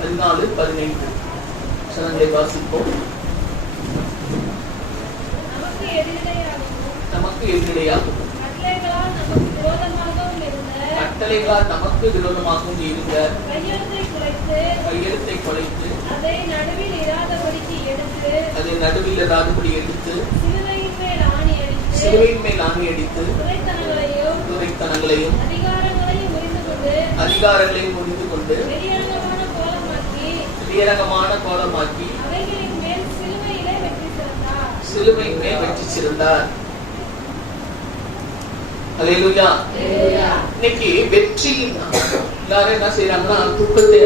14, 15 வசனங்களை வாசிப்போம். நமக்கு எதிரிடையாகவும் கட்டளைகளால் நமக்கு விரோதமாகவும் இருந்த கையெழுத்தை குலைத்து அதை நடுவில் இராதபடி எடுத்து சிலுவையின் மேல் ஆணி அடித்து துரைத்தனங்களையும் அதிகாரங்களையும் முறிந்து கொண்டு வெளியரங்கமான கோலமாக்கி சிலுவையின் மேல் வெற்றி சிறந்தார். அல்லேலூயா. இன்னைக்கு வெற்றியின் எல்லாரும் என்ன செய்யறாங்கன்னா தூக்கத்தை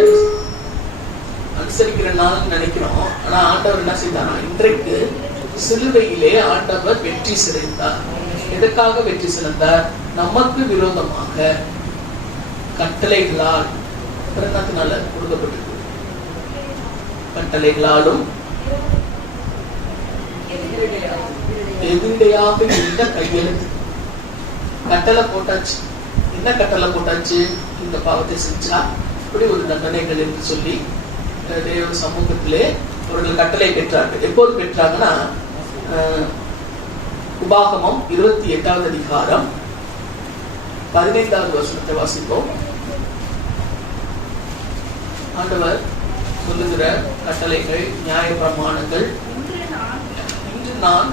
அனுசரிக்கிற நாள் நினைக்கிறோம். ஆனா ஆண்டவர் என்ன செய்தாரா, இன்றைக்கு சிலுவையிலே ஆண்டவர் வெற்றி சிறந்தார். எதற்காக வெற்றி சிறந்தார்? நமக்கு விரோதமாக கட்டளைகளால் பிரணத்தினால கொடுக்கப்பட்டிருக்கு. கட்டளைகளாலும் எதிரிடையாக இருந்த கையெழுத்து. கட்டளை போட்டாச்சு. என்ன கட்டளை போட்டாச்சு? இந்த பாவத்தை செஞ்சா இப்படி ஒரு தண்டனைகள் என்று சொல்லி தேவ சமூகத்திலே அவர்கள் கட்டளை பெற்றார்கள். எப்போது பெற்றாங்கன்னா, உபாகமம் 28வது அதிகாரம் 15வது வசனத்தை வாசிப்போம். ஆண்டவர் சொல்லுகிற கட்டளைகள், நியாய பிரமாணங்கள், இன்று நான்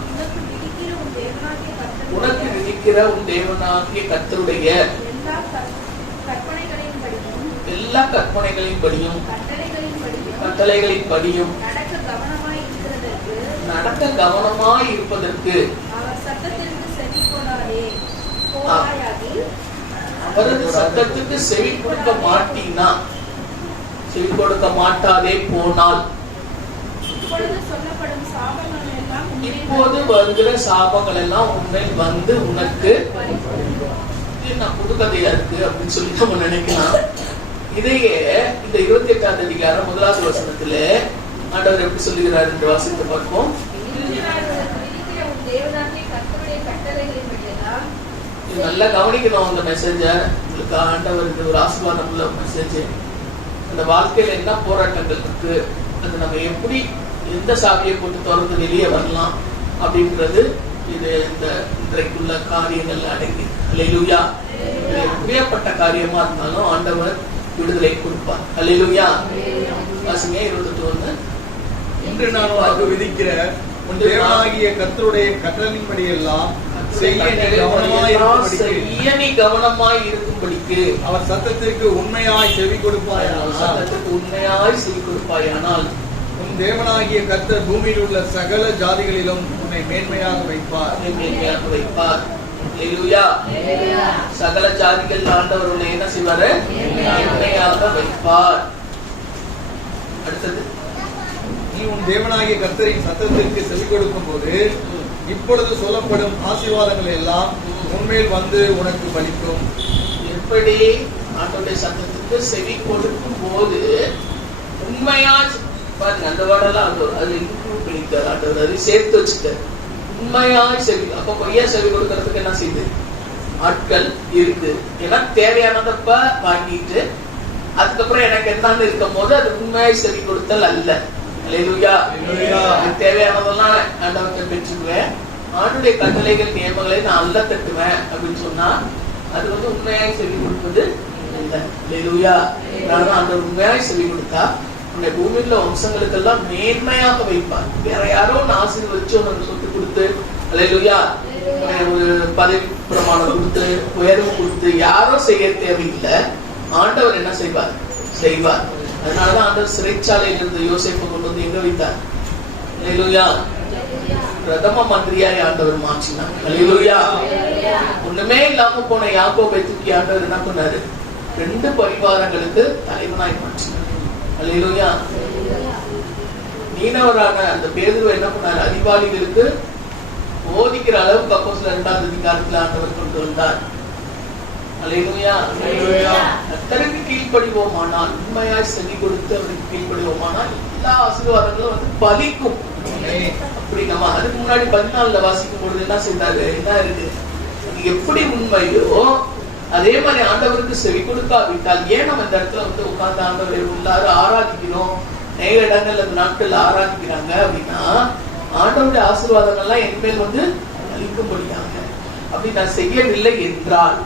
உனக்கு விதிக்கிற உன் தேவனாகிய கர்த்தருடைய எல்லா கற்பனைகளின்படியும் கட்டளைகளின்படியும் நடக்க கவனமாய் இருப்பதற்கு அவரது சத்தத்துக்கு செவி கொடுக்க மாட்டீனா, செவி கொடுக்க மாட்டாதே போனால் இப்போது வருகிற சாபங்கள் எல்லாம் உன்னை வந்து உனக்கு புது கதையா இருக்கு அப்படின்னு சொல்லி நம்ம நினைக்கலாம். இதையே இந்த 28வது அதிகாரம் 1வது வசனத்துல ஆண்டவர் எப்படி சொல்லுகிறார் என்று வாசித்து பார்ப்போம். நல்லா கவனிக்கணும் அந்த மெசேஜ. உங்களுக்கு ஆண்டவர் ஒரு ஆசீர்வாதம் உள்ள மெசேஜ். அந்த வாழ்க்கையில என்ன போராட்டங்கள் இருக்கு, அது நம்ம எப்படி எந்த சாவியை போட்டு திறந்து வெளியே வரலாம் அப்படின்றது இது இந்த இன்றைக்குள்ள காரியங்கள் அடங்கி. அல்லேலூயா. எப்படியாப்பட்ட காரியமா இருந்தாலும் ஆண்டவர் விடுதலை கொடுப்பார். அல்லேலூயா. வாசிங்க 28. இன்று நான் உனக்கு விதிக்கிற உன் தேவனாகிய கர்த்தருடைய கட்டளையின்படி எல்லாம் செய்ய நீ கவனமாய் இருக்கும்படிக்கு அவர் சத்தத்திற்கு உண்மையாய் செவி கொடுப்பாயானால் உன் தேவனாகிய கர்த்தர் பூமியில் உள்ள சகல ஜாதிகளிலும் உன்னை மேன்மையாக வைப்பார். சகல ஜாதிகள் ஆண்டவர் உன்னை என்ன செய்வாரு? மேன்மையாக வைப்பார். அடுத்தது, நீ உன் தேவனாகிய கர்த்தரின் சத்தத்திற்கு செவி கொடுக்கும் போது இப்பொழுது சொல்லப்படும் ஆசீர்வாதங்கள் எல்லாம் உன்மேல் வந்து உனக்கு பலிக்கும். எப்படி ஆண்டவருடைய சத்தத்துக்கு செவி கொடுக்கும் போது உண்மையா பாருங்க, அந்த வாடெல்லாம் அது இன்க்ளூட் பண்ணிட்டார் ஆண்டவர், அது சேர்த்து வச்சுட்டார். உண்மையாய் செவி. அப்ப பொய்யா செவி கொடுக்கறதுக்கு என்ன செய்யுது? ஆட்கள் இருக்கு. ஏன்னா தேவையானதப்ப வாங்கிட்டு அதுக்கப்புறம் எனக்கு என்னன்னு இருக்கும் போது அது உண்மையாய் செவி கொடுத்தல் அல்ல. அல்லேலூயா. தேவையானதெல்லாம் ஆண்டவர்கிட்ட பெற்றுக்குவேன். ஆண்டுடைய கட்டளைகள் நியமங்களை நான் அல்ல தட்டுவேன் அப்படின்னு சொன்னா அது உண்மையாய் செவி கொடுப்பது இல்லை. அல்லேலூயா. ஆண்டவர் உண்மையாய் செவி கொடுத்தா உன்னை பூமியில வம்சங்களுக்கெல்லாம் மேன்மையாக வைப்பார். வேற யாரோ நான் ஆசீர்வதிச்சு உனக்கு சொத்து கொடுத்து, அல்லேலூயா, ஒரு பதவி பிரமாணம் கொடுத்து உயர்வு கொடுத்து யாரோ செய்ய தேவையில்லை. ஆண்டவர் என்ன செய்வார்? செய்வார். அதனாலதான் ஆண்டவர் சிறைச்சாலையில் இருந்த யோசேப்பை கொண்டு வந்து எங்க வைத்தார்? அல்லேலூயா. பிரதம மந்திரியாய் ஆண்டவர் மாற்றினார். அல்லேலூயா. ஒண்ணுமே இல்லாம போன யாக்கோபை தூக்கி ஆண்டவர் என்ன பண்ணாரு? 2 பரிவாரங்களுக்கு தலைவனாய் மாற்றினார். அல்லேலூயா. மீனவரான அந்த பேதுருவை என்ன பண்ணாரு? அதிகாரிகளுக்கு போதிக்கிற அளவுக்கு அப்போஸ்தலர் 2வது அதிகாரத்தில் ஆண்டவர் கொண்டு வந்தார். அல்லேலூயா. கர்த்தருக்கு கீழ்ப்படிவோமானால், உண்மையாய் செவி கொடுத்து அவருக்கு கீழ்ப்படிவோமானால் எல்லா ஆசீர்வாதங்களும் பலிக்கும். அப்படி நம்ம அதுக்கு முன்னாடி 14ல வாசிக்கும் பொழுது என்ன செய்தாரு? என்ன இருக்கு? எப்படி உண்மையோ அதே மாதிரி ஆண்டவருக்கு செவி கொடுக்காவிட்டால் ஏன் நம்ம இந்த இடத்துல வந்து உட்கார்ந்து ஆண்டவர் எல்லாரும் ஆராதிக்கிறோம், நிறைய இடங்கள்ல இந்த நாட்கள்ல ஆராதிக்கிறாங்க அப்படின்னா ஆண்டவருடைய ஆசீர்வாதங்கள்லாம் என் மேல் வந்து அளிக்கும்படியாக. அப்படி நான் செய்யவில்லை என்றால்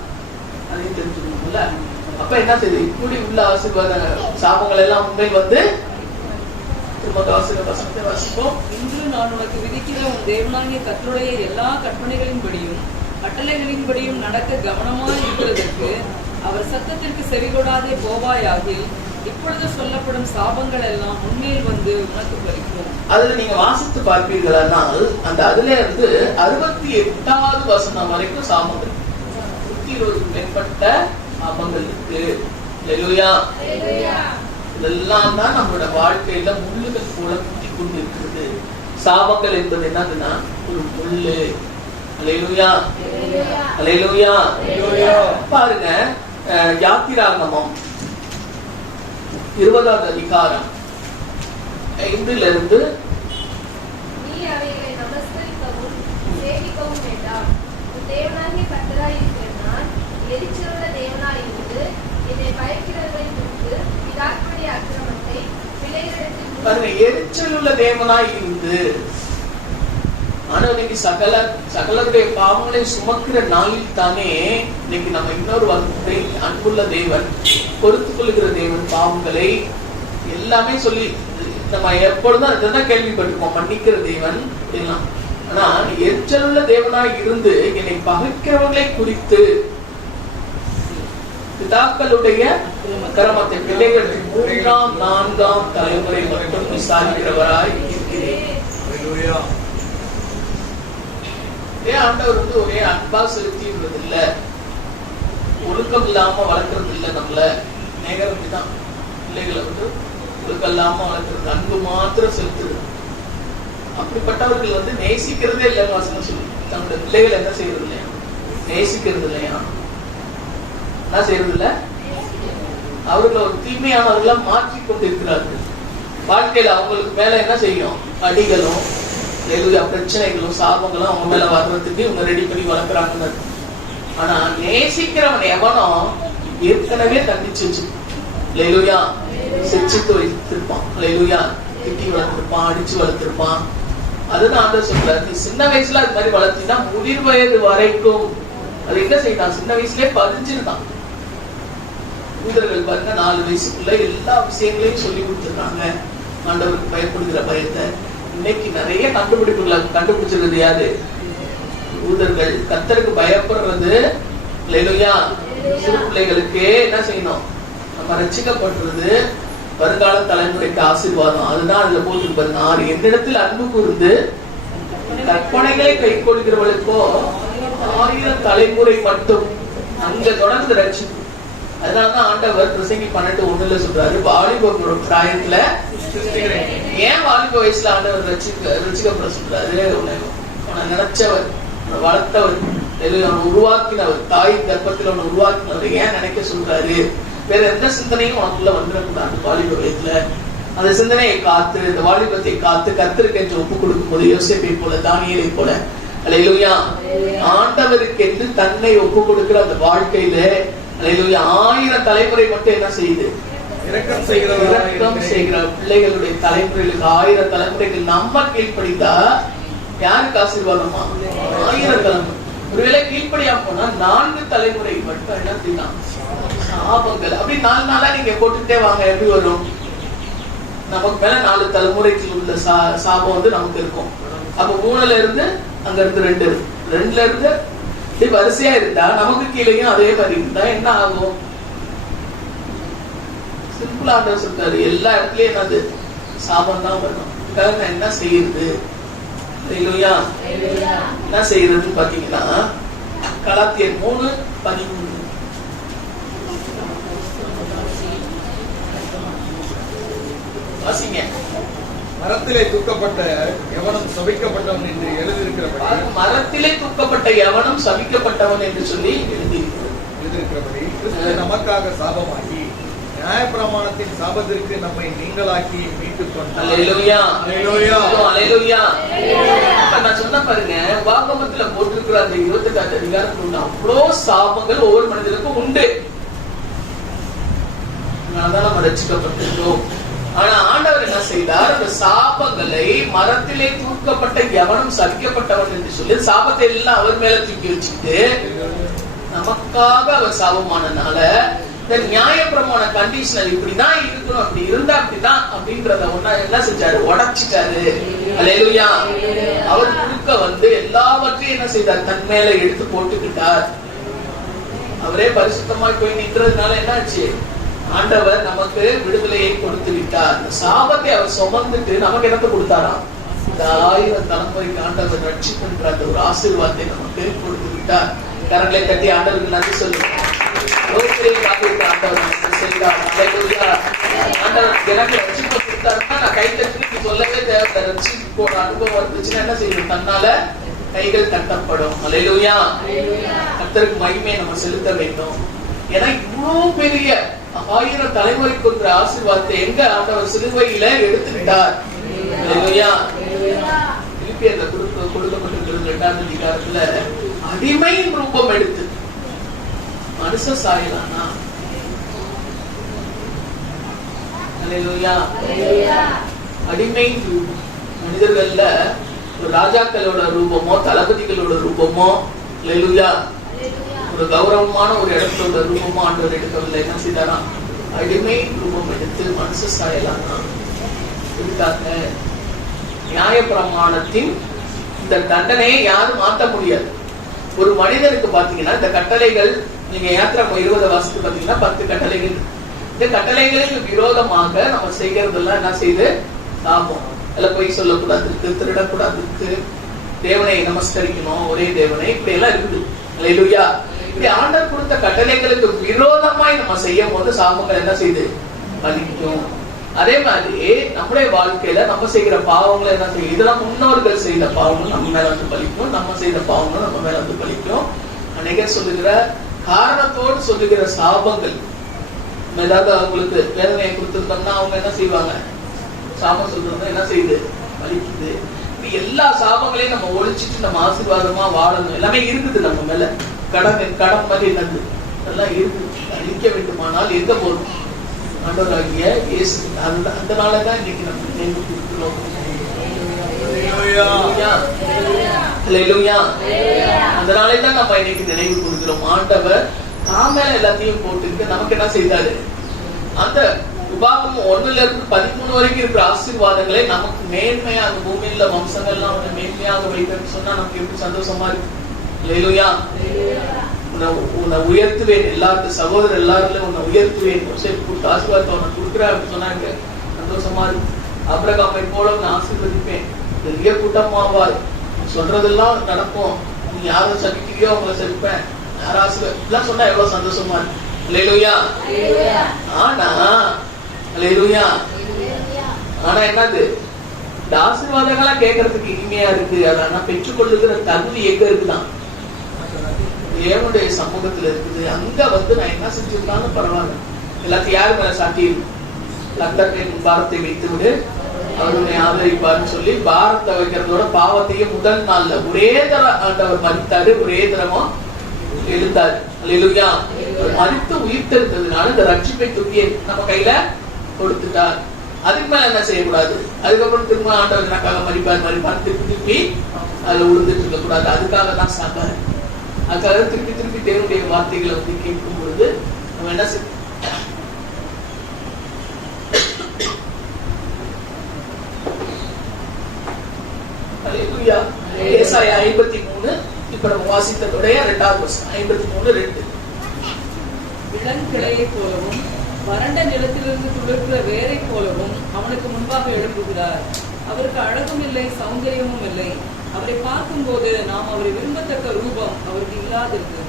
அதை தெரிஞ்சுக்கணும்ல. அப்ப என்ன செய்யுது, இப்படி உள்ள ஆசீர்வாத சாபங்கள் எல்லாம் உண்மையில் வந்து வாசிப்போம். இன்று நான் உனக்கு விதிக்கிற உன் தேவனாகிய கர்த்தருடைய எல்லா கற்பனைகளின்படியும் கட்டளைகளின்படியும் நடக்க கவனமாய் இருக்கிறதற்கு அவர் சத்தத்திற்கு செவிகொடாதே போவாயாகில் இப்பொழுது சொல்லப்படும் சாபங்கள் எல்லாம் உண்மையில் வந்து உனக்கு பலிக்கும். அதுல நீங்க வாசித்து பார்ப்பீர்களானால் அந்த அதுல இருந்து 68வது வசனம் வரைக்கும் சாபங்கள், 120 மேற்பட்ட சாபங்கள் இருக்கு. அல்லேலூயா. இதெல்லாம் தான் நம்மளோட வாழ்க்கையில முள்ளுகள் போல குத்தி கொண்டு இருக்கிறது. சாபங்கள் என்பது என்னதுன்னா ஒரு முள்ளு. அல்லேலூயா, அல்லேலூயா. பாருங்க, யாத்திராகமம் 20வது அதிகாரம் 5 நீ அவைகளை நமஸ்கரிக்கவும் சேவிக்கவும் வேண்டாம். உன் தேவனாகிய கர்த்தராய் இருக்கிற நான் எரிச்சலுள்ள தேவனாயிருந்து என்னை பயக்கிறவர்களை குறித்து பிதாக்களுடைய அக்கிரமத்தை பிள்ளைகளிடத்தில் பாருங்க, எரிச்சல் உள்ள தேவனாய் இருந்து. ஆனா இன்னைக்கு சகலருடைய பாவங்களை சுமக்கிற நாளில் தானே இன்னைக்கு நம்ம இன்னொரு வார்த்தை, அன்புள்ள தேவன், பொறுத்துக் கொள்கிற தேவன், பாவங்களை எல்லாமே சொல்லி நம்ம எப்பொழுதும் அதுதான் கேள்விப்பட்டிருக்கோம், மன்னிக்கிற தேவன் அப்படிலாம். ஆனா எரிச்சல் உள்ள தேவனாய் இருந்து என்னை பகைக்கிறவர்களை குறித்து பிதாக்களுடைய அக்கிரமத்தை பிள்ளைகளுக்கு 3ஆம் 4ஆம் தலைமுறை மட்டும் விசாரிக்கிறவராய் இருக்கிறேன். ஆண்டவர் வந்து ஒரே அன்பா செலுத்தின்றது இல்ல, ஒழுக்கம் இல்லாம வளர்க்கறது இல்ல. நம்மள நேரம் தான் பிள்ளைகளை வந்து ஒழுக்கம் இல்லாம வளர்க்கறது, அன்பு மாத்திரம் செலுத்துறது. அப்படிப்பட்டவர்கள் வந்து நேசிக்கிறதே இல்லை. வாசனம் சொல்லி தன்னுடைய பிள்ளைகளை என்ன செய்யறது இல்லையா, நேசிக்கிறது இல்லையா, என்ன செய்யறது இல்ல, அவர்களை ஒரு தீமையானவர்களா மாற்றி கொண்டிருக்கிறார்கள். வாழ்க்கையில அவங்களுக்கு மேல என்ன செய்யும், அடிகளும் பிரச்சனைகளும் சாபங்களும் அவங்க மேல வர்றதுக்கு இவங்க ரெடி பண்ணி வளர்க்குறாங்க. ஆனா நேசிக்கிறவன் எவனோ ஏற்கனவே தண்டிச்சு லேலுயா சிரிச்சிட்டு வைத்திருப்பான், லேலுயா திட்டி வளர்த்திருப்பான், அடிச்சு வளர்த்திருப்பான். அதுதான் ஆண்டவர் சொல்றாரு, நீ சின்ன வயசுல அது மாதிரி வளர்த்தீங்கன்னா முதிர் வயது வரைக்கும் அது என்ன செய்யலாம், சின்ன வயசுலயே பதிஞ்சிருந்தான். தூதர்கள் பாருங்க 4 வயசுக்குள்ள எல்லா விஷயங்களையும் சொல்லி கொடுத்துருக்காங்க, ஆண்டவருக்கு பயப்படுகிற பயத்தை. இன்னைக்கு நிறைய கண்டுபிடிப்புகளை கண்டுபிடிச்சிருக்கிறது யாரு, தூதர்கள். கர்த்தருக்கு பயப்படுறது அல்லேலூயா. சிறு பிள்ளைகளுக்கு என்ன செய்யணும், நம்ம ரட்சிக்கப்படுறது வருங்கால தலைமுறைக்கு ஆசீர்வாதம். அதுதான் அதுல போட்டு பாருங்க 6, என்னிடத்தில் அன்பு கூர்ந்து கற்பனைகளை கை கொள்கிறவர்களுக்கோ 1000 தலைமுறை மட்டும் அங்க தொடர்ந்து ரட்சிப்பு. அதனாலதான் ஆண்டவர் பிரசங்கி 12:1 சொல்றாரு, வாலிப பிராயத்துல ஏன் வாலிப வயசுல ஆண்டவர் ரட்சிக்கப்பட சொல்றாரு, உன்னை நினைச்சவர், உன்னை வளர்த்தவர், உருவாக்கினவர், தாய் கர்ப்பத்தில் உன்னை உருவாக்கினவர் ஏன் நினைக்க சொல்றாரு, வேற எந்த சிந்தனையும் உனக்குள்ள வந்துடக்கூடாது வாலிப வயசுல. அந்த சிந்தனையை காத்து, இந்த வாலிபத்தை காத்து கர்த்தருக்கு என்று ஒப்புக் கொடுக்கும் போது யோசேப்பை போல, தானியேலை போல, அல்லேலூயா, ஆண்டவருக்கு என்று தன்னை ஒப்புக் கொடுக்கிற அந்த வாழ்க்கையில அல்லேலூயா 1000 தலைமுறை மட்டும் என்ன செய்யுது, இரக்கம் செய்கிற பிள்ளைகளுடைய தலைமுறைகளுக்கு 1000 தலைமுறைகள் நம்ம கீழ்ப்படித்தா யாருக்கு ஆசீர்வாதமா, 1000 தலைமுறை. ஒருவேளை கீழ்ப்படியா போனா 4 தலைமுறை மட்டும் என்ன செய்யலாம், சாபங்கள். அப்படி 4 நாளா நீங்க போட்டுட்டே வாங்க, எப்படி வரும், நமக்கு மேல 4 தலைமுறைக்கு உள்ள சாபம் வந்து நமக்கு இருக்கும். அப்ப 3ல இருந்து அங்க இருந்து 2 இருக்கு, 2ல இருந்து வரிசையா இருந்தா நமக்கு கீழேயும் அதே மாதிரி இருந்தா என்ன ஆகும், சிம்பிளா சொல்றாரு, எல்லா இடத்துலயும் என்னது சாபம் தான் வரும். நான் என்ன செய்யறது, என்ன செய்யறதுன்னு பாத்தீங்கன்னா கலாத்தியர் 3:13 வாசிங்க. மரத்திலே தூக்கப்பட்ட எவனும் சபிக்கப்பட்டவன் என்று எழுதியிருக்கிறபடி, மரத்திலே தூக்கப்பட்ட எவனும் சபிக்கப்பட்டவன் என்று சொல்லி எழுதியிருக்கிறபடி கிறிஸ்து நமக்காக சாபமாகி நியாயப்பிரமாணத்தின் சாபத்திற்கு நம்மை நீங்களாக்கி மீட்டுக் கொண்டார். அல்லேலூயா. அல்லேலூயா. அல்லேலூயா. இப்ப நான் சொன்ன பாருங்க, வாகமத்துல போட்டிருக்கிற அந்த 28 அதிகாரத்துல உள்ள அவ்வளோ சாபங்கள் ஒவ்வொரு மனிதனுக்கும் உண்டு. அதனால நம்ம ரட்சிக்கப்பட்டிருக்கிறோம். ஆனா ஆண்டவர் என்ன செய்தார்? அந்த சாபங்களை மரத்திலே தூக்கப்பட்ட எவனும் சபிக்கப்பட்டவன் என்று சொல்லி சாபத்தை எல்லாம் அவர் மேல தூக்கி வச்சுட்டு நமக்காக அவர் சாபமானனால இந்த நியாயப்பிரமாண கண்டிஷனல் இப்படிதான் இருக்கணும், அப்படி இருந்தா அப்படிதான் அப்படின்றத ஒன்னா என்ன செஞ்சாரு? உடைச்சிட்டாரு. அல்லேலூயா. அவர் குறுக்க வந்து எல்லாவற்றையும் என்ன செய்தார்? தன் மேல எடுத்து போட்டுக்கிட்டார். அவரே பரிசுத்தமாய் போய் நின்றதுனால என்ன ஆச்சு? ஆண்டவர் நமக்கு விடுதலையை கொடுத்து விட்டார். சாபத்தை அவர் சுமந்துட்டு நமக்கு என்னத்தை கொடுத்தாராம்? இந்த 1000 தலைமுறைக்கு ஆண்டவர் ரட்சிக்கின்ற அந்த ஒரு ஆசீர்வாதத்தை நமக்கு கொடுத்து விட்டார். கரங்களை தட்டி ஆண்டவருக்கு நன்றி சொல்லுங்க. ஆண்டவர் எனக்கு ரட்சிப்பை கொடுத்தாருன்னா நான் கை தட்டி சொல்லவே தேவை. ரட்சிப்பு போன அனுபவம் வந்துச்சுன்னா என்ன செய்யும்? தன்னால கைகள் கட்டப்படும். அல்லேலூயா. கர்த்தருக்கு மகிமையை நம்ம செலுத்த வேண்டும். ஏன்னா இவ்வளவு பெரிய 1000 தலைமுறைக்கு ஒரு ஆசீர்வாதத்தை எங்க ஆண்டவர் சிலுவையில எடுத்துக்கிட்டார். அல்லேலூயா. பிலிப்பியர்ல கொடுக்கப்பட்டிருக்கிறது 2ஆம் அதிகாரத்துல அடிமையின் ரூபம் எடுத்து மனுஷ சாயலானா. அல்லேலூயா. அடிமையின் ரூபம். மனிதர்கள்ல ஒரு ராஜாக்களோட ரூபமோ தளபதிகளோட ரூபமோ, அல்லேலூயா, ஒரு கௌரவமான ஒரு இடத்தோட ரூபமோ ஆண்டவர் எடுக்கவில்லை. என்ன செய்தாராம்? அடிமை ரூபம் எடுத்து மனுஷ சாயலானா இருக்காங்க. நியாயப்பிரமாணத்தின் இந்த தண்டனையை யாரும் மாற்ற முடியாது. ஒரு மனிதனுக்கு பாத்தீங்கன்னா இந்த கட்டளைகள், நீங்க யாத்திரை 20 வாசித்து பாத்தீங்கன்னா 10 கட்டளைகள். இந்த கட்டளைகளுக்கு விரோதமாக நம்ம செய்யறதெல்லாம் என்ன செய்து சாபம். அதுல பொய் சொல்லக்கூடாது இருக்கு, திருடக்கூடாது இருக்கு, தேவனை நமஸ்கரிக்கணும், ஒரே தேவனை, இப்படி எல்லாம் இருக்குது. அல்லேலூயா. இப்படி ஆண்டவர் கொடுத்த கட்டளைகளுக்கு விரோதமாய் நம்ம செய்யும் போது சாபங்கள் என்ன செய்து பலிக்கும். அதே மாதிரி நம்முடைய வாழ்க்கையில நம்ம செய்கிற பாவங்களை என்ன செய்யும்? இதெல்லாம் முன்னோர்கள் செய்த பாவங்கள் நம்ம மேல வந்து பலிக்கும், நம்ம செய்த பாவங்கள் நம்ம மேல வந்து பலிக்கும். அநேகர் சொல்லுகிற காரணத்தோடு சொல்லுகிற சாபங்கள், ஏதாவது அவங்களுக்கு வேதனையை கொடுத்துருந்தோம்னா அவங்க என்ன செய்வாங்க? சாபம் சொல்றது என்ன செய்யுது? பலிக்குது. எல்லா சாபங்களையும் நம்ம ஒழிச்சிட்டு நம்ம ஆசீர்வாதமா வாழணும். எல்லாமே இருக்குது நம்ம மேல. கடன் மாதிரி என்னது எல்லாம் இருக்குது. அழிக்க வேண்டுமானால் எங்க போகணும்? ஆண்டவராகிய இயேசு. அந்த நாளதான் இன்னைக்கு நம்ம நினைவு கொடுக்கிறோம். அந்த நாளை தான் நம்ம இன்னைக்கு நினைவு கொடுக்கிறோம். ஆண்டவர் தாமேல எல்லாத்தையும் போட்டுக்கிட்டு நமக்கு என்ன செய்தாரு? அந்த உபாகம் 1ல இருந்து 13 வரைக்கும் இருக்கிற ஆசீர்வாதங்களை நமக்கு மேன்மையா, அந்த பூமியில வம்சங்கள்லாம் மேன்மையாக வைக்கணும்னு சொன்னா நமக்கு எப்படி சந்தோஷமா இருக்கு. அல்லேலூயா. உன்னை உயர்த்துவேன், எல்லாருக்கும் சகோதரர் எல்லாருக்கும் உன்னை உயர்த்துவேன், கொடுத்த ஆசீர்வாதத்தை உன்னை கொடுக்குறேன் அப்படின்னு சொன்னாங்க. சந்தோஷமா இருக்கு. ஆபிரகாமை போல உன்னை ஆசீர்வதிப்பேன், பெரிய கூட்டமாவார், சொல்றதெல்லாம் நடக்கும், நீ யாரும் சபிக்கிறியோ அவங்களை சபிப்பேன், யாரும் ஆசீர்வாதம் சொன்னா எவ்வளவு சந்தோஷமா இருக்கு. அல்லேலூயா. ஆனா அல்லேலூயா. ஆனா என்னது? இந்த ஆசீர்வாதங்களா கேட்கறதுக்கு இனிமையா இருக்கு. ஆனா பெற்றுக்கொள்ளுகிற தகுதி எங்க இருக்குதான்? தேவனுடைய சமூகத்துல இருக்குது. அங்க வந்து நான் என்ன செஞ்சிருந்தாலும் பரவாயில்ல, எல்லாத்தையும் யாரு மேல சாட்டிடும்? கர்த்தரின் பாரத்தை வைத்து விடு, அவருடைய ஆதரிப்பார்னு சொல்லி பாரத்தை வைக்கிறதோட பாவத்தையும் முதல் நாள்ல ஒரே தர ஆண்டவர் மறித்தாரு, ஒரே தரமும் எழுந்தாரு. அல்லேலூயா. மறித்து உயிர்த்தெழுந்ததுனால இந்த ரட்சிப்பை தூக்கி நம்ம கையில கொடுத்துட்டார். அதுக்கு மேல என்ன செய்யக்கூடாது? அதுக்கப்புறம் திரும்ப ஆண்டவர் எனக்காக மறிப்பார் திருப்பி அதுல உழுந்துட்டு இருக்க கூடாது. அதுக்காக தான் சபை. அதுக்காக திருப்பி தேவனுடைய வார்த்தைகளை வந்து கேட்கும் பொழுது நம்ம என்ன செய்ய, ஏசாயா 53 இப்ப நம்ம வாசித்ததுடைய 2வது வசனம் 53:2. இளங்கிளையை போலவும் வறண்ட நிலத்திலிருந்து துளிர்க்கிற வேரை போலவும் அவனுக்கு முன்பாக எழுப்புகிறார். அவருக்கு அழகும் இல்லை, சௌந்தரியமும் இல்லை. அவரை பார்க்கும் போது நாம் அவரை விரும்பத்தக்க ரூபம் அவருக்கு இல்லாதிருக்கு.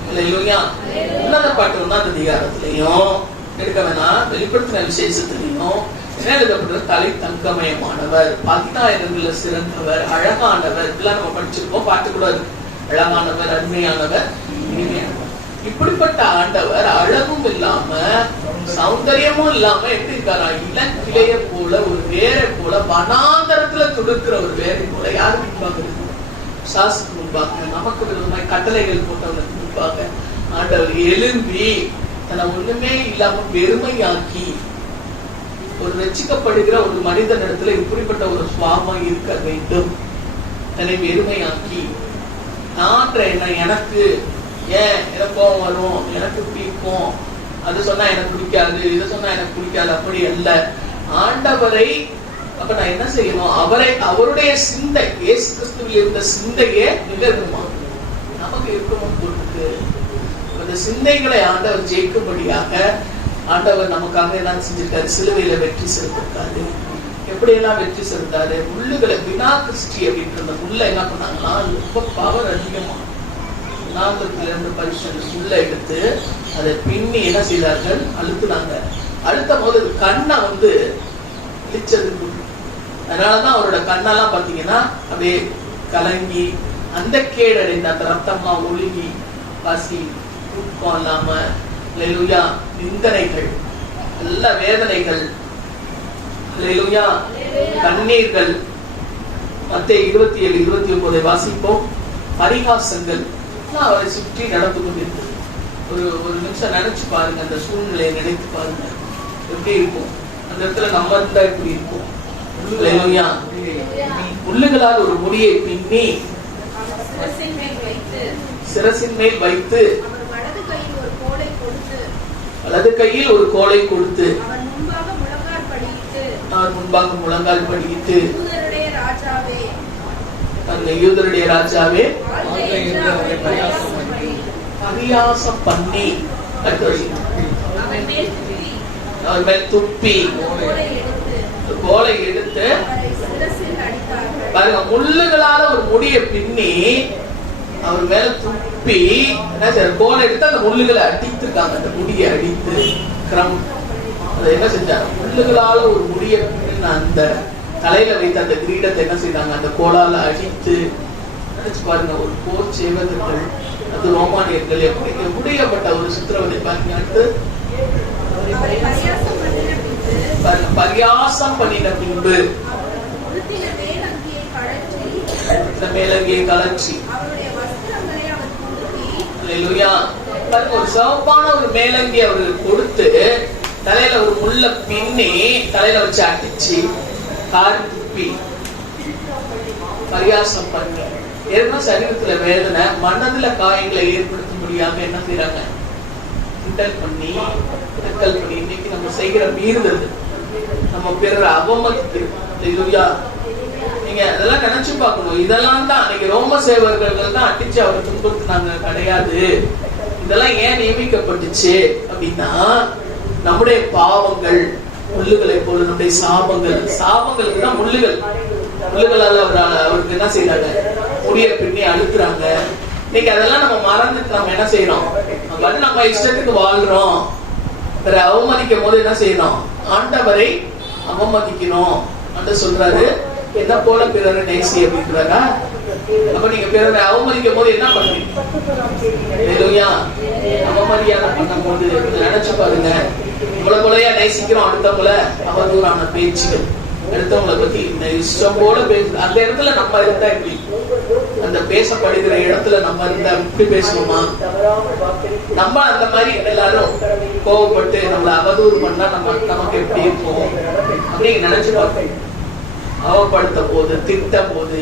உன்னத பாட்டு 1ஆம் அதிகாரத்திலையும் எடுக்க வேணா, வெளிப்படுத்தின விசேஷத்திலையும் எழுதப்பட்ட தலை தங்கமயமானவர், 10,000 சிறந்தவர், அழகானவர், இதெல்லாம் நம்ம படிச்சிருக்கோம். பாட்டு கூட அழகானவர், அருமையானவர், இனிமையானவர். இப்படிப்பட்ட ஆண்டவர் அழகும் இல்லாம சௌந்தரியமும் இல்லாம எப்படி இருக்காரா, இளங்கிளைய போல ஒரு வேரை போல வனாந்தரத்துல துடுக்கிற ஒரு வேரை போல. யாரு முன்பாக இருக்கு? சாஸ்திர முன்பாக, நமக்கு விதமாய் கட்டளைகள் போட்டவங்களுக்கு முன்பாக ஆண்டவர் எழும்பி தன்னை ஒண்ணுமே இல்லாம பெருமையாக்கி, ஒரு ரட்சிக்கப்படுகிற ஒரு மனிதனிடத்துல இப்படிப்பட்ட ஒரு சுவாபம் இருக்க வேண்டும். தன்னை பெருமையாக்கி நான் எனக்கு ஏன் எனக்கு கோபம் வரும், எனக்கு பிடிக்கும், அது சொன்னா எனக்கு பிடிக்காது, இதை சொன்னா எனக்கு பிடிக்காது, அப்படி அல்ல. ஆண்டவரை அப்ப நான் என்ன செய்யணும்? அவருடைய சிந்தை, இயேசு கிறிஸ்துவில் இருந்த சிந்தையே நிகழ்வுமா நமக்கு இருக்கணும் பொருளுக்கு. அந்த சிந்தைகளை ஆண்டவர் ஜெயிக்கும்படியாக ஆண்டவர் நமக்காக என்ன செஞ்சிருக்காரு? சிலுவையில வெற்றி செலுத்திருக்காரு. எப்படியெல்லாம் வெற்றி செலுத்தாரு? முள்ளுகளை வினா கிறிஸ்டி அப்படின்ற அந்த முள்ள என்ன பண்ணாங்களா, ரொம்ப பவர் அதிகமா இருந்து பரிசு முள்ள எடுத்து அதை பின்னி என்ன செய்தார்கள்? அழுத்துனாங்க. அழுத்தும் போது கண்ணை இழிச்சது. அதனாலதான் அவரோட கண்ணெல்லாம் பாத்தீங்கன்னா அப்படியே கலங்கி அந்த கேடடைந்த அந்த ரத்தம்லாம் ஒழுகி பசி தூக்கம் இல்லாம நிந்தனைகள், நல்ல வேதனைகள், கண்ணீர்கள். மத்தேயு 27:29 வாசிப்போம். பரிகாசங்கள் அவரை சுற்றி நடந்து கொண்டிருக்கிறது. ஒரு நிமிஷம் நினைச்சு பாருங்க, அந்த சூழ்நிலையை நினைத்து பாருங்க எப்படி இருக்கும். அந்த இடத்துல நம்ம இருந்தா எப்படி இருக்கும்? முள்ளுகளால் ஒரு முடியை பின்னி சிரசின் மேல் வைத்து வலது கையில் ஒரு கோலை கொடுத்து அவர் முன்பாக முழங்கால் படியிட்டு அந்த யூதருடைய ராஜாவே பரியாசம் பண்ணி அவர் மேல் துப்பி கோலை எடுத்து பாருங்க, முள்ளுகளால ஒரு முடியை பின்னி அவர் மேல துப்பி கோலை எடுத்து அந்த முள்ளுகளை அடித்துருக்காங்க. அந்த முடியை அடித்து அதை என்ன செஞ்சாங்க? முள்ளுகளால ஒரு முடியை பின்ன அந்த தலையில வைத்த அந்த கிரீடத்தை என்ன செய்தாங்க? அந்த கோலால அடித்து. நினைச்சு பாருங்க, ஒரு போர் சேவகர்கள், அது ரோமானியர்கள் எப்படிப்பட்ட ஒரு சித்திரவதை பாருங்க. அடுத்து பரியாசம் பண்ணின பின்பு மேலங்கியை கலச்சி ஒரு சிவப்பான ஒரு மேலங்கி அவரு கொடுத்து தலையில ஒரு முள்ள பின்னி தலையில வச்சு அடிச்சு காரி துப்பி பரியாசம் பண்ணி, ஏன்னா சரீரத்துல வேதனை, மனதுல காயங்களை ஏற்படுத்தும்படியாக என்ன செய்யறாங்க? கிண்டல் பண்ணி நக்கல் பண்ணி. இன்னைக்கு நம்ம செய்கிற மீறுதல், நம்ம பிறரை அவமதிக்கிறோம். நீங்க அதெல்லாம் நினைச்சு பார்க்கணும். இதெல்லாம் தான் அன்னைக்கு ரோம சேவர்கள் தான் அடிச்சு அவரை துன்புறுத்தினாங்க கிடையாது. இதெல்லாம் ஏன் நியமிக்கப்பட்டுச்சு அப்படின்னா, நம்முடைய பாவங்கள் முள்ளுகளை போல நம்முடைய சாபங்களுக்கு தான் முள்ளுகளால் அவருக்கு என்ன செய்யறாங்க? முடிய பின்னி அழுத்துறாங்க. இன்னைக்கு அதெல்லாம் நம்ம மறந்துட்டு நம்ம என்ன செய்யறோம்? நம்ம இஷ்டத்துக்கு வாழ்றோம். பிற அவமதிக்கும் போது என்ன செய்யணும்? ஆண்டவரை அவமதிக்கணும் என்று சொல்றாரு. என்ன போல பிறரை நேசி அப்படின்றாரா? அப்ப நீங்க பிறரை அவமதிக்கும் போது என்ன பண்ணுவீங்க? அவமரியாதை பண்ணும் போது நினைச்சு பாருங்க, நம்மளை போலயா நேசிக்கிறோம் அடுத்தவங்கள? அவதூறான பேச்சுகள், அடுத்தவங்களை பத்தி இஷ்டம் போல பேச, அந்த இடத்துல நம்ம இருந்தா எப்படி? அந்த பேசப்படுகிற இடத்துல நம்ம இருந்தா இப்படி பேசுவோமா? நம்ம அந்த மாதிரி எல்லாரும் கோவப்பட்டு நம்மளை அவதூறு பண்ணா நமக்கு எப்படி இருக்கும் அப்படின்னு நினைச்சு பார்ப்பேன். அவப்படுத்த போது, திட்ட போது,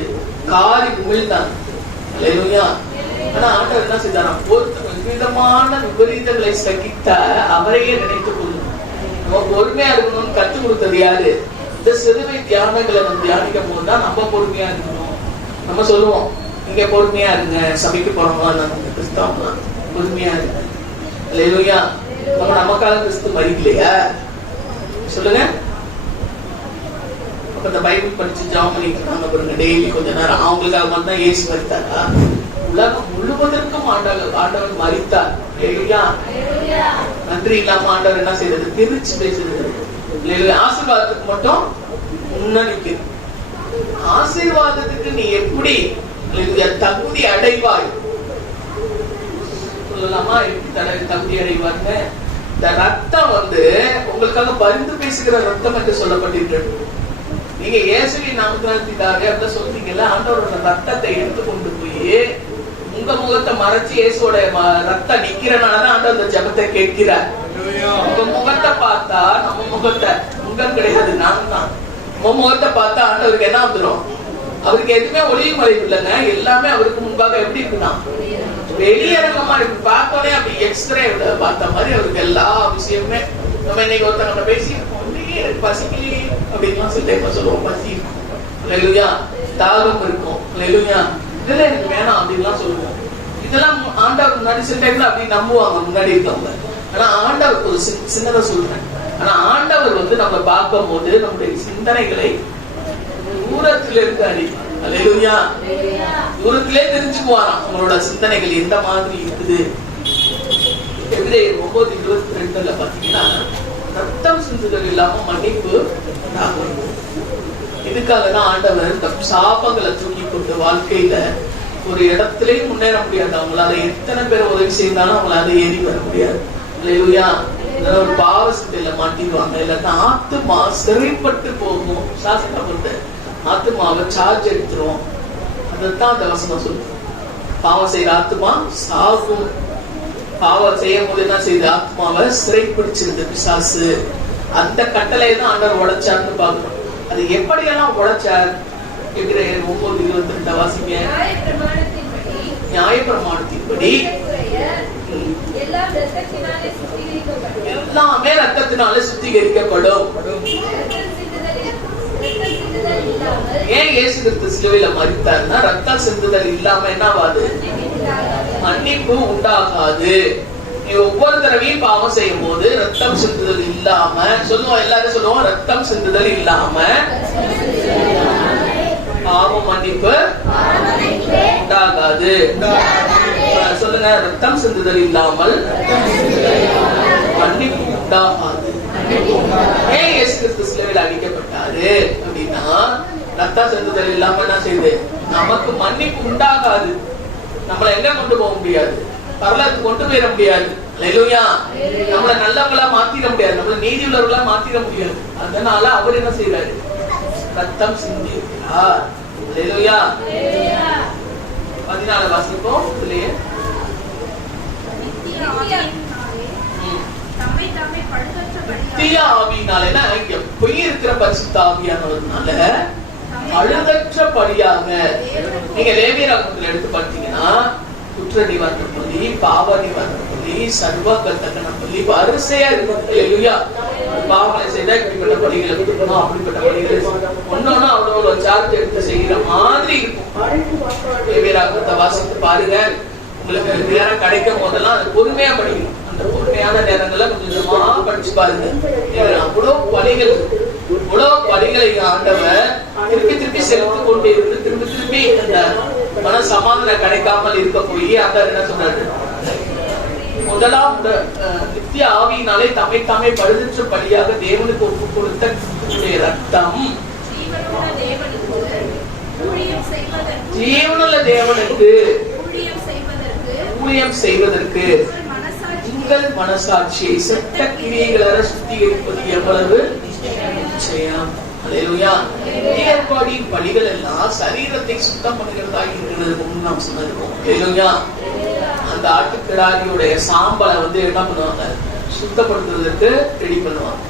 காரி உமிழ்ந்தாங்க. ஆனா ஆண்டவர் என்ன செய்தாராம்? விதமான விபரீதங்களை சகித்த அவரையே நினைத்துக் கொள்ளும். நம்ம பொறுமையா இருக்கணும்னு கற்றுக் கொடுத்தது யாரு? இந்த சிறுவை தியானங்களை நம்ம தியானிக்கும் போதுதான் நம்ம பொறுமையா இருக்கணும். நம்ம சொல்லுவோம், நீங்க பொறுமையா இருங்க, சபைக்கு போறோமா, நம்ம கிறிஸ்தவம் பொறுமையா இருக்கு. அல்லேலூயா. நமக்காக கிறிஸ்து மறிக்கலையா? சொல்லுங்க. அந்த பைபிள் படிச்சு ஜாம் பண்ணிட்டு இருக்காங்க பாருங்க, டெய்லி கொஞ்ச நேரம். அவங்களுக்காக மட்டும் இயேசு மரித்தாரா? உலகம் முழுவதற்கும் ஆண்டவர் மரித்தார். நன்றி இல்லாம ஆண்டவர் என்ன செய்யறது? பிரிச்சு பேசுறது. ஆசீர்வாதத்துக்கு மட்டும் முன்னணிக்கு. ஆசீர்வாதத்துக்கு நீ எப்படி தகுதி அடைவாய் சொல்லலாமா? எப்படி தகுதி அடைவாங்க? இந்த ரத்தம் உங்களுக்காக பரிந்து பேசுகிற ரத்தம் என்று சொல்லப்பட்டிருக்கிறது. நீங்க இயேசுவின் நாமத்தினாக அப்படின்னு சொல்றீங்கல்ல, ஆண்டவரோட ரத்தத்தை எடுத்து கொண்டு போய் உங்க முகத்தை மறைச்சு இயேசுவோட ரத்தம் நிக்கிறனாலதான் ஆண்டவர் அந்த ஜெபத்தை கேட்கிறார். உங்க முகத்தை பார்த்தா நம்ம முகத்தை, முகம் கிடையாது, நான் தான். உங்க முகத்தை பார்த்தா ஆண்டவருக்கு என்ன வந்துடும்? அவருக்கு எதுவுமே ஒளியும் மறைவு இல்லைங்க. எல்லாமே அவருக்கு முன்பாக எப்படி இருக்குன்னா வெளியரங்கமா இருக்கு. பார்த்தோன்னே அப்படி எக்ஸ்ரே பார்த்த மாதிரி அவருக்கு எல்லா விஷயமுமே. நம்ம இன்னைக்கு ஒருத்தவங்க பேசியிருக்கோம், பசிக்கலையே அப்படின்லாம் சொல்லுவோம். பசி இருக்கும், தாகம் இருக்கும், இதெல்லாம் எனக்கு வேணாம் அப்படின்லாம் சொல்லுவோம். இதெல்லாம் ஆண்டவர் முன்னாடி சில டைம்ல அப்படி நம்புவாங்க முன்னாடி இருக்கவங்க. ஆனா ஆண்டவர் ஒரு சின்னதா சொல்றேன். ஆனா ஆண்டவர் நம்ம பார்க்கும் போது நம்முடைய சிந்தனைகளை தூரத்துல இருந்து அடிப்பார். அல்லேலூயா. தூரத்திலே தெரிஞ்சுக்குவாராம் உங்களோட சிந்தனைகள் எந்த மாதிரி இருக்குது. எபிரேயர் 9:22 பாத்தீங்கன்னா, ரத்தம் சிந்துதல் இல்லாம மன்னிப்பு உண்டாகும். இதுக்காக தான் ஆண்டவர் இந்த சாபங்களை தூக்கி கொண்டு வாழ்க்கையில ஒரு இடத்துலயும் முன்னேற முடியாது. அவங்களால எத்தனை பேர் உதவி செய்தாலும் அவங்களால ஏறி வர முடியாது. அல்லேலூயா. ஒரு பாவ சிந்தையில மாட்டிடுவாங்க. இல்லைன்னா ஆத்துமா சிறைப்பட்டு போகும். சாஸ்திரம் ஆத்துமாவை சார்ஜ் எடுத்துரும். அதைத்தான் அந்த வசனம் சொல்லுது. பாவம் செய்யற ஆத்துமா சாகும். பாவம் செய்யும் போது என்ன செய்யுது? ஆத்மாவை சிறைப்பிடிச்சிருந்த பிசாசு. அந்த கட்டளையை தான் ஆண்டவர் உடைச்சார்னு பாக்கணும். அது எப்படியெல்லாம் உடைச்சார்? எபிரேயர் 9:22 வாசிங்க. நியாயப்பிரமாணத்தின்படி எல்லாமே ரத்தத்தினாலே சுத்திகரிக்கப்படும். ஏன் இயேசு கிறிஸ்து சிலுவையில மரித்தார்னா, ரத்தம் சிந்துதல் இல்லாம என்னவாது? மன்னிப்பு உண்டாகாது. நீ ஒவ்வொரு தடவையும் பாவம் செய்யும் போது ரத்தம் சிந்துதல் இல்லாம சொல்லுவோம். எல்லாரும் சொல்லுவோம், ரத்தம் சிந்துதல் இல்லாம பாவ மன்னிப்பு உண்டாகாது. சொல்லுங்க, ரத்தம் சிந்துதல் இல்லாமல் மன்னிப்பு உண்டாகாது. ஏன் இயேசு கிறிஸ்து சிலுவையில் அடிக்கப்பட்டாரு அப்படின்னா, ரத்தம் சிந்துதல் இல்லாம என்ன செய்யுது? நமக்கு மன்னிப்பு உண்டாகாது. நம்மள எங்க கொண்டு போக முடியாது? பரலோகத்துக்கு கொண்டு போயிட முடியாது. அல்லேலூயா. நம்மள நல்லவங்களா மாத்திட முடியாது, நம்மள நீதி உள்ளவர்களா மாத்திட முடியாது. அதனால அவர் என்ன செய்யறாரு? ரத்தம் சிந்திக்கிறார். அல்லேலூயா. 14 வாசிப்போம். இதுலயே நித்திய ஆவியினால இங்க பொய் இருக்கிற பரிசுத்த ஆவியானவர்னால அழுதற்றபடியாக. நீங்க லேவியராகமத்துல எடுத்து பார்த்தீங்கன்னா, குற்ற நிவாரண பள்ளி, பாவ நிவாரண பள்ளி, சர்வகத்தகன பள்ளி வரிசையா இருக்கும். அல்லேலூயா. பாவனை செய்தா இப்படிப்பட்ட பள்ளிகளை கொடுக்கணும், அப்படிப்பட்ட பள்ளிகளை ஒன்னொன்னு அவ்வளவு சார்ஜ் எடுத்து செய்யற மாதிரி இருக்கும். லேவியராகமத்தை வாசித்து பாருங்க. உங்களுக்கு நேரம் கிடைக்கும் போதெல்லாம் அது பொறுமையா படிக்கணும். அந்த பொறுமையான நேரங்களை கொஞ்சமா படிச்சு பாருங்க. அவ்வளவு பலிகளை ஆண்டவர் திருப்பி திருப்பி செலுத்தி கொண்டே இருந்து திருப்பி திருப்பி அந்த மன சமாதானம் கிடைக்காமல் இருக்க போய் ஆண்டவர் என்ன சொன்னாரு? முதலாம் நித்திய ஆவியினாலே தம்மை தாமே பழுதற்ற பலியாக தேவனுக்கு ஒப்பு கொடுத்த ரத்தம் ஜீவனுள்ள தேவனுக்கு ஊழியம் செய்வதற்கு உங்கள் மனசாட்சியை செத்த கிரியைகள சுத்திகரிப்பது எவ்வளவு நிச்சயம். அல்லேலூயா. ஏற்பாடின் பலிகள் எல்லாம் சரீரத்தை சுத்தம் பண்ணுகிறதா இருக்கிறது நாம் சொன்னது. அல்லேலூயா. அந்த ஆட்டுக்கிடாரியுடைய சாம்பலை என்ன பண்ணுவாங்க? சுத்தப்படுத்துவதற்கு ரெடி பண்ணுவாங்க.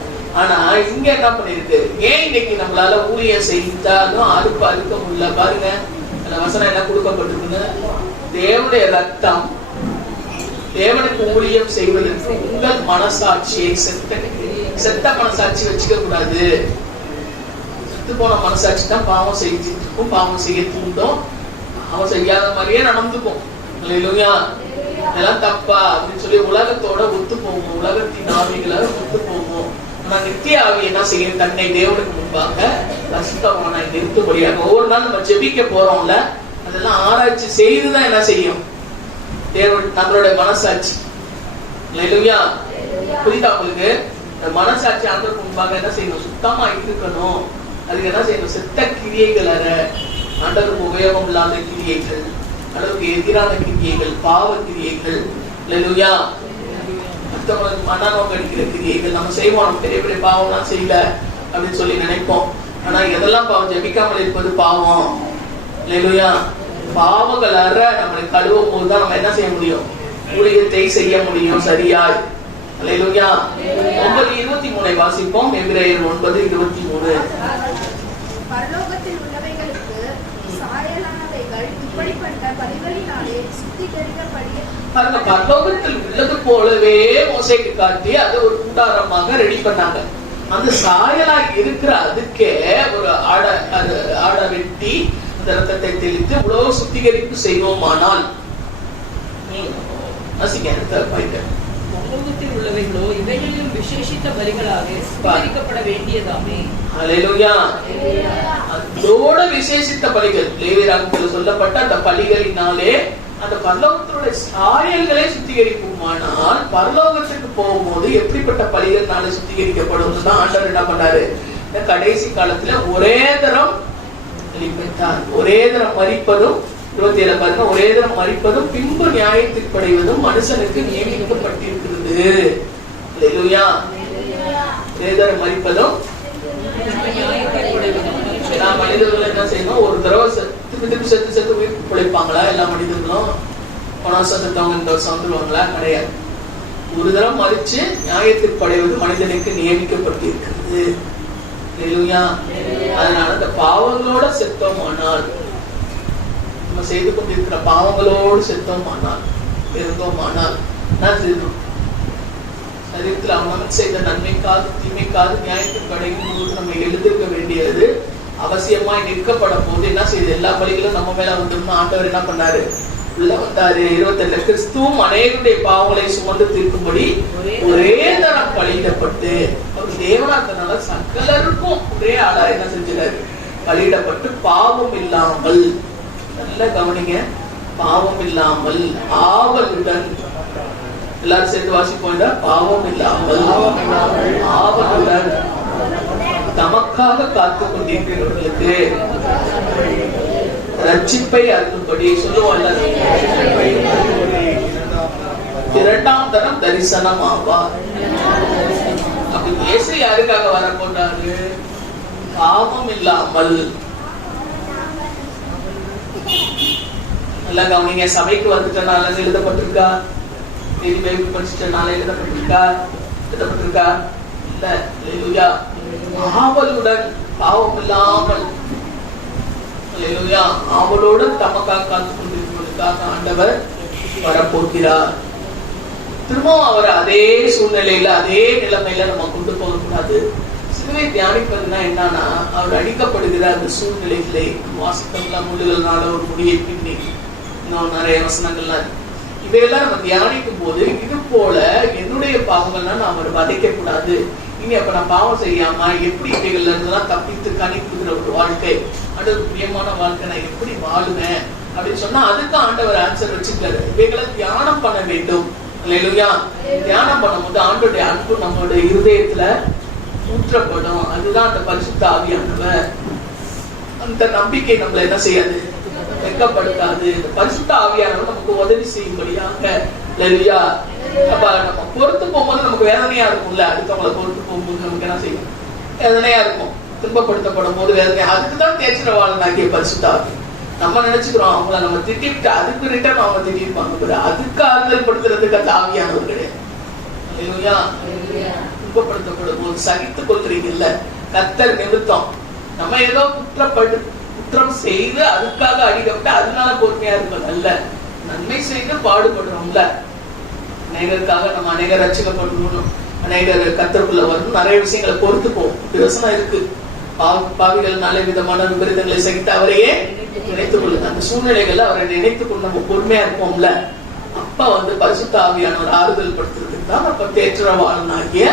ஆனா இங்க என்ன பண்ணிருக்கு? ஏன் இன்னைக்கு நம்மளால ஊழியம் செய்தாலும் அறுக்க முடியல? பாருங்க, அந்த வசனம் என்ன கொடுக்கப்பட்டிருக்குன்னு, தேவனுடைய ரத்தம் தேவனுக்கு ஊழியம் செய்வதற்கு உங்கள் மனசாட்சியை செத்த மனசாட்சி வச்சுக்க கூடாது. செத்து போன மனசாட்சி தான் பாவம் செஞ்சுருக்கும், பாவம் செய்ய தூண்டும், பாவம் செய்யாத மாதிரியே நடந்துக்கும். அல்லேலூயா. இதெல்லாம் தப்பா அப்படின்னு சொல்லி உலகத்தோட ஒத்து போகும், உலகத்தின் ஆவிகளை ஒத்து போகும். ஆனா நித்திய ஆவி என்ன செய்யும்? தன்னை தேவனுக்கு முன்பாக பரிசுத்தமானாய் நிறுத்தும்படியாக ஒவ்வொரு நாள் நம்ம ஜெபிக்க போறோம்ல, அதெல்லாம் ஆராய்ச்சி செய்துதான் என்ன செய்யும்? தேவன் நம்மளுடைய மனசாட்சி. அல்லேலூயா. புரியுதா உங்களுக்கு? மனசாட்சி ஆண்டவருக்கு முன்பாக என்ன செய்யணும்? சுத்தமா இருக்கணும். அதுக்கு என்ன செய்யணும்? செத்த கிரியைகள் அற, ஆண்டவருக்கு உபயோகம் இல்லாத கிரியைகள், அளவுக்கு எதிரான கிரியைகள், பாவ கிரியைகள். அல்லேலூயா. அடுத்தவங்களுக்கு மனநோக்கம் அடிக்கிற கிரியைகள் நம்ம செய்வோம். நம்ம பெரிய பெரிய பாவம்லாம் செய்யல அப்படின்னு சொல்லி நினைப்போம். ஆனா எதெல்லாம் பாவம்? ஜெபிக்காமல் இருப்பது பாவம். அல்லேலூயா. பாவங்கள் அற நம்மளை கழுவும் போதுதான் நம்ம என்ன செய்ய முடியும்? ஊழியத்தை செய்ய முடியும் சரியாய். அல்லேலூயா. 9:23 வாசிப்போம். எபிரேயர் 9:23. பரலோகத்தில் உள்ளவைகளுக்கு சாயலானவைகள் இப்படிப்பட்ட பலிகளினாலே சுத்திகரிக்கப்படிய பாருங்க, பரலோகத்தில் உள்ளது போலவே மோசேக்கு காட்டி அதை ஒரு கூடாரமாக ரெடி பண்ணாங்க. அந்த சாயலா இருக்கிற அதுக்கே ஒரு ஆட வெட்டி அந்த ரத்தத்தை தெளித்து உலக சுத்திகரிப்பு செய்வோமானால் பரலோகத்தில் உள்ளவைகளோ இவைகளிலும் விசேஷித்த பலிகளாக சுத்திகரிக்கப்பட வேண்டியதாமே. அல்லேலூயா. அதோட விசேஷித்த பலிகள் லேவியராகமத்தில் சொல்லப்பட்ட அந்த பலிகளினாலே அந்த பரலோகத்தினுடைய சாயல்களை சுத்திகரிக்குமானால் பரலோகத்துக்கு போகும்போது எப்படிப்பட்ட பலிகள்னால சுத்திகரிக்கப்படும் தான் ஆண்டவர் என்ன பண்ணாரு? இந்த கடைசி காலத்துல ஒரே தரம் ஒரே தரம் மரிப்பதும் 27 பாருங்க, ஒரே தரம் மரிப்பதும் பின்பு நியாயத்திற்படைவதும் மனுஷனுக்கு நியமிக்கப்பட்டிருக்கிறது. அல்லேலூயா. ஒரே தரம் மரிப்பதும் மனிதர்கள் என்ன செய்யணும்? ஒரு தடவை திருப்பி செத்து உயிர் பிழைப்பாங்களா? எல்லா மனிதர்களும் பணாசம் செத்தவங்க இந்த வருஷம் வந்துருவாங்களா? கிடையாது. ஒரு தடவை மறிச்சு நியாயத்திற்படைவது மனிதனுக்கு நியமிக்கப்பட்டிருக்கிறது. அதனால இந்த பாவங்களோட செத்தோமானால், நம்ம செய்து கொண்டிருக்கிற பாவங்களோடு செத்தோமானால் இருந்தோமானால் நான் செய்தோம் சரீரத்தில் அவன் செய்த நன்மைக்காக தீமைக்காக நியாயத்தின் படையும் போது நம்ம எழுதிருக்க வேண்டியது அவசியமாய் நிற்கப்பட போது என்ன செய்யுது? எல்லா பலிகளும் நம்ம மேல வந்துடும். ஆண்டவர் என்ன பண்ணாரு? உள்ள வந்தாரு. 27 கிறிஸ்துவும் அநேகருடைய பாவங்களை சுமந்து தீர்க்கும்படி ஒரே தரம் பலியிடப்பட்டு அவர் தேவனாத்தனால சகலருக்கும் ஒரே ஆளா என்ன செஞ்சாரு? பலியிடப்பட்டு பாவம் இல்லாமல், நல்ல கவனிங்க, பாவம் இல்லாமல் ஆவலுடன், எல்லாரும் சேர்ந்து வாசிப்போம். பாவம் இல்லாமல் ஆவலுடன் தமக்காக காத்துக் கொண்டிருக்கிறவர்களுக்கு ரட்சிப்பை அருளும்படி சொல்லுவோம். இரண்டாம் தரம் தரிசனம் ஆவார். அப்ப இயேசு யாருக்காக வர போன்றாரு? பாவம் இல்லாமல். நல்லா கவனிங்க. சபைக்கு வந்துட்டனால எழுதப்பட்டிருக்கா? படிச்சுட்டனால எழுதப்பட்டிருக்கா? இல்ல. அல்லேலூயா. ஆவலுடன், பாவம் இல்லாமல், அல்லேலூயா, ஆவலுடன் தமக்காக காத்துக் கொண்டிருப்பதற்காக ஆண்டவர் வரப்போகிறார். திரும்பவும் அவர் அதே சூழ்நிலையில அதே நிலைமையில நம்ம கொண்டு போகக்கூடாது. சிலுவை தியானிப்பதுன்னா என்னன்னா, அவர் அடிக்கப்படுகிற அந்த சூழ்நிலைகளை வாசித்தம்லாம் முள்ளுகள்னால ஒரு முடியை பின்னி இன்னும் நிறைய வசனங்கள்லாம் இவையெல்லாம் நம்ம தியானிக்கும் போது இது போல என்னுடைய பாவங்கள்லாம் நான் அவர் வதைக்க கூடாது. இனி அப்ப நான் பாவம் செய்யாம எப்படி இவைகள்ல இருந்தெல்லாம் தப்பித்து கணிப்புகிற ஒரு வாழ்க்கை, அடுத்த பிரியமான வாழ்க்கை நான் எப்படி வாழுவேன் அப்படின்னு சொன்னா அதுக்கு ஆண்டவர் ஆன்சர் வச்சுக்கிறாரு. இவைகளை தியானம் பண்ண வேண்டும். அல்லேலூயா. தியானம் பண்ணும்போது ஆண்டோடைய அன்பு நம்மளுடைய இருதயத்துல ஊற்றப்படும். அதுதான் அந்த பரிசுத்த ஆவியானவர். அந்த நம்பிக்கை நம்மள என்ன செய்யாது? வெட்கப்படுத்தாது. இந்த பரிசுத்த ஆவியானவர் நமக்கு உதவி செய்யும்படியாக. அல்லேலூயா. அப்ப நம்ம பொறுத்து போகும்போது நமக்கு வேதனையா இருக்கும்ல. அடுத்தவங்களை பொறுத்து போகும்போது நமக்கு என்ன செய்யும்? வேதனையா இருக்கும். துன்பப்படுத்தப்படும் போது வேதனை. அதுக்குதான் தேய்ச்சிரவாளனாகிய பரிசுத்த ஆவி. நம்ம நினைச்சுக்கிறோம் அவங்கள நம்ம திட்டிட்டு அதுக்கு ரிட்டர்ன் அவங்க திட்டிருப்பாங்க. அதுக்கு ஆறுதல் படுத்துறதுக்கு அந்த ஆவியானவர் கிடையாது. அல்லேலூயா. துன்பப்படுத்தப்படும் போது சகித்துக் கொள்றீங்கல்ல, கர்த்தர் நிமித்தம் நம்ம ஏதோ குற்றம் செய்து அதுக்காக அடிக்கப்பட்டு அதனால பொறுமையா இருப்பது அல்ல. நன்மை செய்து பாடுபடுறோம்ல, அநேகருக்காக நம்ம அநேகர் ரட்சிக்கப்படணும், அநேகர் கர்த்தருக்குள்ள வரணும், நிறைய விஷயங்களை பொறுத்து போகும். விவசாயம் இருக்கு. பாவிகள் நல்ல விதமான விபரீதங்களை சகித்து அவரையே நினைத்துக் கொள்ளுங்க. அந்த சூழ்நிலைகள்ல அவரை நினைத்துக் கொண்டு நம்ம பொறுமையா இருப்போம்ல, அப்ப பரிசுத்த ஆவியானவர் ஆறுதல் படுத்துறதுக்கு தான் அப்ப தேற்றவாளனாகிய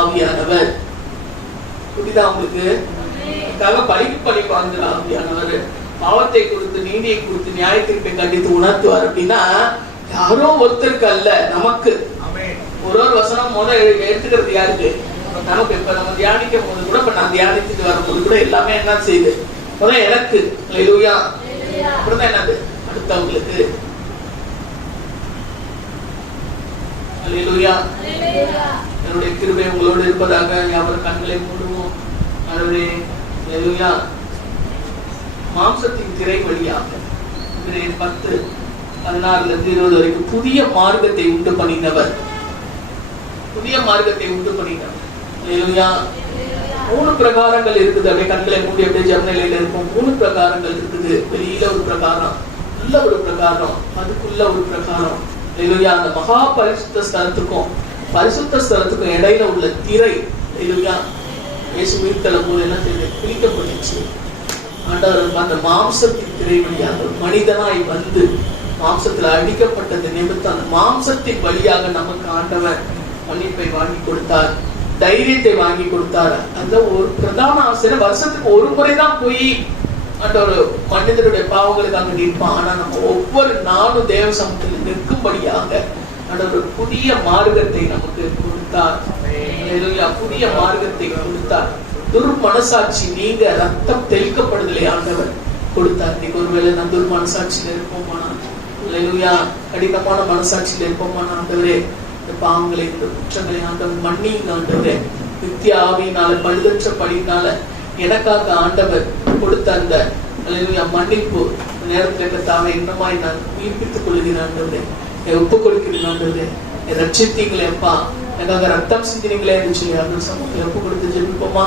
ஆவியானவர். புரியுதா உங்களுக்கு? பழிக்கு பழி பாங்குற ஆவியானவர் பாவத்தை குறித்து, நீதியை குறித்து, நியாயத்திற்கு கண்டித்து உணர்த்துவார். அப்படின்னா யாரோ ஒருத்தருக்கு அல்ல, நமக்கு. ஒரு வசனம் எடுத்துக்கிறது யாருக்கு? நமக்கு. இப்ப நம்ம தியானிக்கும் போது கூட, இப்ப நான் தியானித்துட்டு வரும்போது கூட எல்லாமே என்ன செய்யுது? முதல்ல எனக்கு. அல்லேலூயா. அப்புறம் தான் என்னது? அடுத்தவங்களுக்கு. அல்லேலூயா. அல்லேலூயா. என்னுடைய கிருபை உங்களோடு இருப்பதாக. யாவர் கண்களை மூடுவோம். ஆண்டவரே, அல்லேலூயா. மாம்சத்தின் திரை வழியாக 10:16-20 வரைக்கும் புதிய மார்க்கத்தை உண்டு பண்ணினவர். புதிய மார்க்கத்தை உண்டு பண்ணினவர். அல்லேலூயா. 3 பிரகாரங்கள் இருக்குது. அப்படியே கண்களை மூடி அப்படியே ஜெபநிலையில இருக்கும். 3 பிரகாரங்கள் இருக்குது. வெளியில ஒரு பிரகாரம், உள்ள ஒரு பிரகாரம், அதுக்குள்ள ஒரு பிரகாரம். அல்லேலூயா. அந்த மகா பரிசுத்த ஸ்தலத்துக்கும் பரிசுத்த ஸ்தலத்துக்கும் இடையில உள்ள திரை, அல்லேலூயா, இயேசு உயிர்த்தெழும் போது என்ன செய்து பிரிக்கப்பட்டுச்சு. ஆண்டவர் அந்த மாம்சத்தின் திரை வழியாக மனிதனாய் வந்து மாம்சத்துல அடிக்கப்பட்டது நிமித்தம் அந்த மாம்சத்தின் வழியாக நமக்கு ஆண்டவர் மன்னிப்பை வாங்கி கொடுத்தார், தைரியத்தை வாங்கி கொடுத்தார். அந்த ஒரு பிரதான ஆசிரியர் வருஷத்துக்கு ஒரு முறைதான் போய் ஆண்டவர் மனிதனுடைய பாவங்களுக்காக நிற்பான். ஆனா நம்ம ஒவ்வொரு நாளும் தேவ சமூகத்தில் நிற்கும்படியாக ஆண்டவர் புதிய மார்க்கத்தை நமக்கு கொடுத்தார். புதிய மார்க்கத்தை கொடுத்தார். துர்மனசாட்சி நீங்க ரத்தம் தெளிக்கப்படுதலை ஆண்டவர் கொடுத்தார். இன்னைக்கு ஒருவேளை நான் துர்மனசாட்சியில இருப்போமானா, அல்லேலூயா, கடினமான மனசாட்சியில இருப்போமானா, ஆண்டவரே இந்த பாவங்களை இந்த குற்றங்களை ஆண்டவர் மன்னிங்க. ஆண்டவரே நித்திய ஆவியினால பழுதற்ற படினால எனக்காக ஆண்டவர் கொடுத்த அந்த அல்லேலூயா மன்னிப்பு நேரத்தில் கர்த்தாவே இன்னமாய் நான் உயிர்ப்பித்துக் கொள்கிறேன். ஆண்டவரே ஒப்புக் கொடுக்கிறேன். ஆண்டவரே ரட்சித்தீங்களே அப்பா, எனக்காக ரத்தம் சிந்தினீங்களே என்று சொல்லி அந்த சமூகத்தில் ஒப்புக் கொடுத்து ஜெபிப்போமா.